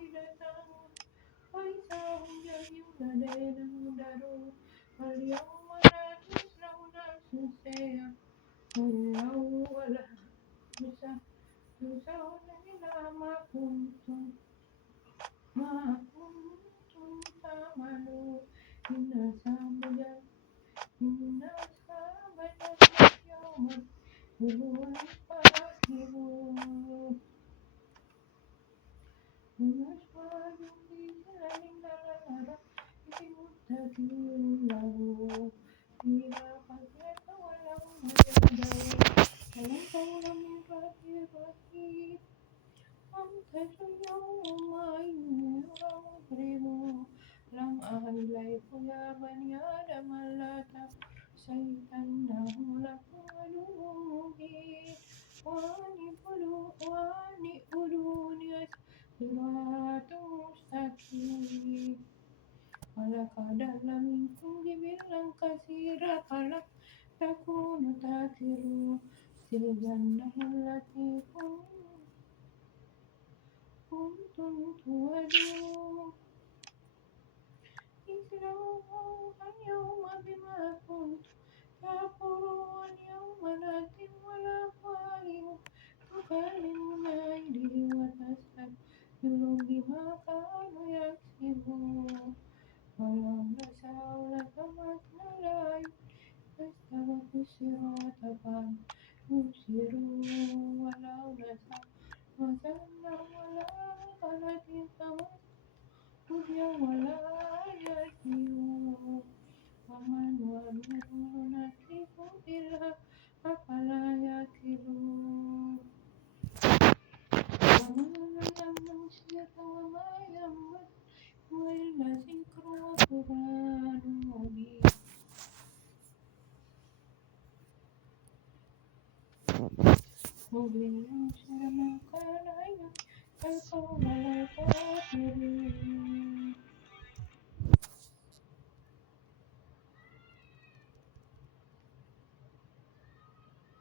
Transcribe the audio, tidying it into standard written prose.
فإذا هم لدينا مهدرون اليوم لا تجزون نفس شيئا واليوم ولا تجزون إلا ما كنتم تعملون إن أصحاب الجنة يوم هو الفاكهون وأزواج في ظلال على الأرائك متكئون له فيها فاكهة ولهم يدعون قولا من غير رحيم وامتازوا اليوم أيها المجرمون ألم أعهد إليكم يا بني آدم ألا تعبدوا الشيطان إنه لكم عدو مبين وأن اعبدوني صراط مستقيم ولقد علمتم جبلا كثيرا فلا تكونوا تعقلون في الجنة التي كنتم توعدون اصلوها اليوم بما كنتم تكفرون يوم نأتي والأفواه تكلمنا أيديهم وتشهد أرجلهم بما كانوا يكسبون ولو نشاء لطمسنا الأعين فاستبقوا الصراط فيبصرون ولو نشاء مسخناهم على قناة فما اليوم لا يرجعون ومن نعمره نكسه في الأرض أفلا يعقلون ومن لم نشرك وما ينبغي إلا ذكر وقرآن مبين مبين ما كان القول الكافرين